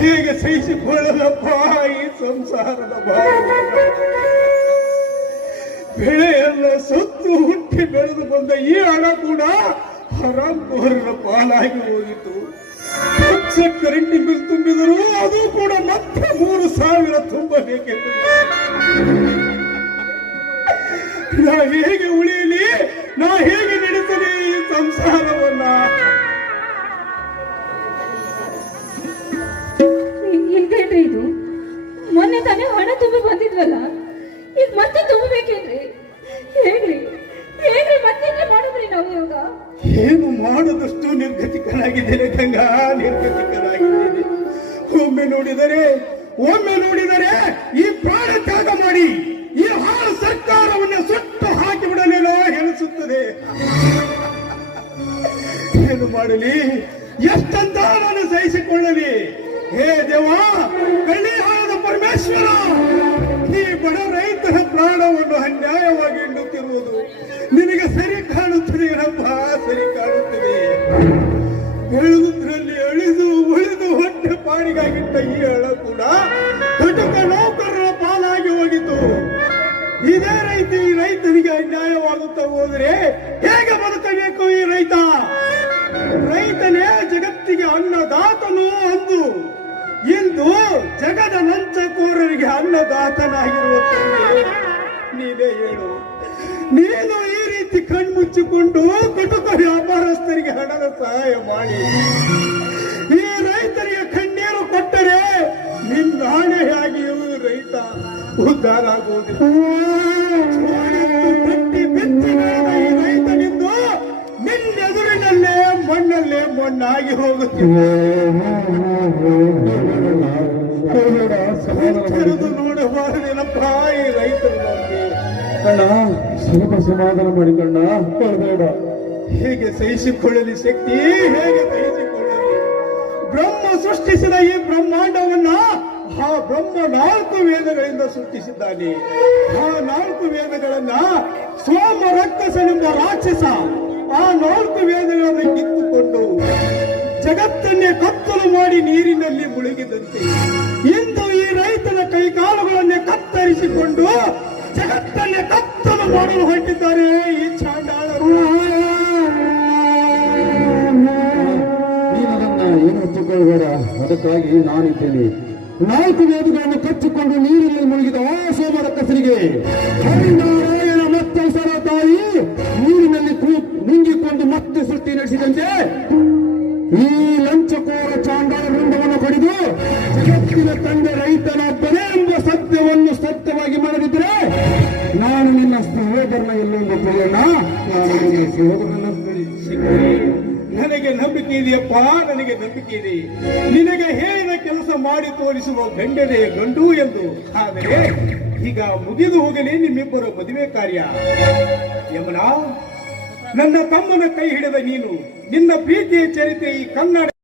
ಹೇಗೆ ಸಹಿಸಿಕೊಳ್ಳಲಪ್ಪ ಈ ಸಂಸಾರದ ಭಾವ. ಬೆಳೆಯೆಲ್ಲ ಸತ್ತು ಹುಟ್ಟಿ ಬೆಳೆದು ಬಂದ ಈ ಹಣ ಕೂಡ ಹರಾಮ್ಕೋರರ ಪಾಲಾಗಿ ಹೋಗಿತ್ತು. ಕರೆಂಟ್ ಬಿಲ್ ತುಂಬಿದರು, ಅದು ಕೂಡ ಮತ್ತೆ 3,000 ತುಂಬಬೇಕೆಂದು. ನಾ ಹೇಗೆ ಉಳಿಯಲಿ? ನಾ ಹೇಗೆ ನಡೆಸಲಿ ಈ ಸಂಸಾರವನ್ನ? ಇಲ್ವೇನ್ರಿ ಇದು? ಮೊನ್ನೆ ತಾನೇ ಹಣ ತುಂಬಿ ಬಂದಿದ್ವಲ್ಲ, ಈಗ ಮತ್ತೆ ತುಂಬಬೇಕೇನ್ರಿ? ಹೇಳ್ರಿ ಹೇಳ್ರಿ, ಮತ್ತೆ ಮಾಡಿದ್ರಿ ನಾವು ಇವಾಗ? ಏನು ಮಾಡದಷ್ಟು ನಿರ್ಗತಿಕನಾಗಿದ್ದೇನೆ ಗಂಗಾ, ನಿರ್ಗತಿಕನಾಗಿದ್ದೇನೆ. ಒಮ್ಮೆ ನೋಡಿದರೆ ಈ ಪ್ರಾಣ ತ್ಯಾಗ ಮಾಡಿ ಈ ಹಾಳು ಸರ್ಕಾರವನ್ನು ಸುಟ್ಟು ಹಾಕಿಬಿಡಲೇನೋ ಎನಿಸುತ್ತದೆ. ಏನು ಮಾಡಲಿ? ಎಷ್ಟಂತ ನಾನು ಸಹಿಸಿಕೊಳ್ಳಲಿ? ಹೇ ದೇವಾ, ಕಣ್ಣಿಹಾಳದ ಪರಮೇಶ್ವರ, ಈ ಬಡ ರೈತರ ಪ್ರಾಣವನ್ನು ಅನ್ಯಾಯವಾಗಿ ಎನ್ನುತ್ತಿರುವುದು ನಿನಗೆ ಸರಿ ಕಾಣುತ್ತದೆ ಏನಪ್ಪ? ಸರಿ ಕಾಣುತ್ತದೆ. ಬೆಳೆದುದರಲ್ಲಿ ಉಳಿದು ಹೊಟ್ಟೆ ಪಾಡಿಗಾಗಿಟ್ಟ ಈ ಹಣ ಕೂಡ ಕಟಕ ನೌಕರರ ಪಾಲಾಗಿ ಹೋಗಿತು. ಇದೇ ಈ ರೈತನಿಗೆ ಅನ್ಯಾಯವಾಗುತ್ತಾ ಹೋದರೆ ಹೇಗೆ ಬದುಕಬೇಕು ಈ ರೈತ? ರೈತನೇ ಜಗತ್ತಿಗೆ ಅನ್ನದಾತನು ಅಂದು ಇಂದು ಜಗದ ಲಂಚಕೋರರಿಗೆ ಅನ್ನದಾತನಾಗಿರುವಂತೆ ನೀನೇ ಹೇಳು. ನೀನು ಈ ರೀತಿ ಕಣ್ಮುಚ್ಚಿಕೊಂಡು ಕಟುಕ ವ್ಯಾಪಾರಸ್ಥರಿಗೆ ಹಣದ ಸಹಾಯ ಮಾಡಿ ಈ ರೈತರಿಗೆ ಕಣ್ಣೀರು ಕೊಟ್ಟರೆ ನಿನ್ನಾಣೆಯಾಗಿಯೂ ರೈತ ಉದ್ಧಾರ ಆಗುವುದಿಲ್ಲ. ಈ ರೈತನಿಂದು ನಿನ್ನೆದುರಿನಲ್ಲೇ ಮಣ್ಣಲ್ಲೇ ಮಣ್ಣಾಗಿ ಹೋಗುತ್ತಿದೆ. ನೋಡಬಾರದೇನಪ್ಪ ಈ ರೈತರಿಗೆ. ಕಣ್ಣ, ಸ್ವಲ್ಪ ಸಮಾಧಾನ ಮಾಡಿ ಕಣ್ಣ, ಬೇಡ. ಹೇಗೆ ಸಹಿಸಿಕೊಳ್ಳಲಿ ಶಕ್ತಿ? ಹೇಗೆ ಸಹಿಸಿಕೊಳ್ಳಲಿ? ಬ್ರಹ್ಮ ಸೃಷ್ಟಿಸಿದ ಈ ಬ್ರಹ್ಮಾಂಡವನ್ನ ಆ ಬ್ರಹ್ಮ 4 ವೇದಗಳಿಂದ ಸೃಷ್ಟಿಸಿದ್ದಾನೆ. ಆ 4 ವೇದಗಳನ್ನ ಸೋಮ ರಕ್ಕಸನೆಂಬ ರಾಕ್ಷಸ ಆ 4 ವೇದಗಳನ್ನು ಕಿತ್ತುಕೊಂಡು ಜಗತ್ತನ್ನೇ ಕತ್ತಲು ಮಾಡಿ ನೀರಿನಲ್ಲಿ ಮುಳುಗಿದಂತೆ ಇಂದು ಈ ರೈತನ ಕೈಕಾಲುಗಳನ್ನೇ ಕತ್ತರಿಸಿಕೊಂಡು ಜಗತ್ತನ್ನೇ ಕತ್ತಲು ಮಾಡಲು ಹೊರಟಿದ್ದಾರೆ ಈ ಚಾಂಡಾಳರು. ನೀನದನ್ನ ಏನು ತಿಳ್ಕೊಳ್ಬೇಡ, ಅದಕ್ಕಾಗಿ ನಾನಿದ್ದೇನೆ. 4 ವೇದಗಳನ್ನು ಕಚ್ಚಿಕೊಂಡು ನೀರಿನಲ್ಲಿ ಮುಳುಗಿದ ಆ ಸೋಮರ ಕಸರಿಗೆ ಹರಿನಾರಾಯಣ ಮತ್ತವಸರ ತಾಯಿ ನೀರಿನಲ್ಲಿ ನುಂಗಿಕೊಂಡು ಮತ್ತೆ ಸೃಷ್ಟಿ ನಡೆಸಿದಂತೆ ಈ ಲಂಚಕೋರ ಚಾಂಡಾಳ ವೃಂದವನ್ನು ಕಡಿದು ಜಗತ್ತಿನ ತಂದೆ ರೈತನೊಬ್ಬನೇ ಎಂಬ ಸತ್ಯವನ್ನು ಸತ್ಯವಾಗಿ ಮಾಡದಿದ್ದರೆ ನಾನು ನಿನ್ನ ಸಹೋದರನ ಎಲ್ಲೆಂದು ತಿಳಿಯೋಣ. ನಾನು ನಿನ್ನ ಸಹೋದರನ ನನಗೆ ನಂಬಿಕೆ ಇದೆಯಪ್ಪ, ನನಗೆ ನಂಬಿಕೆ ಇದೆ. ನಿನಗೆ ಹೇಳಿದ ಕೆಲಸ ಮಾಡಿ ತೋರಿಸುವ ಗಂಡನೇ ಗಂಡು ಎಂದು. ಆದರೆ ಈಗ ಮುಗಿದು ಹೋಗಲಿ ನಿಮ್ಮಿಬ್ಬರ ಮದುವೆ ಕಾರ್ಯ. ಯಮುನಾ, ನನ್ನ ತಮ್ಮನ ಕೈ ಹಿಡಿದ ನೀನು ನಿನ್ನ ಪ್ರೀತಿಯ ಚರಿತ್ರೆ ಈ ಕನ್ನಡ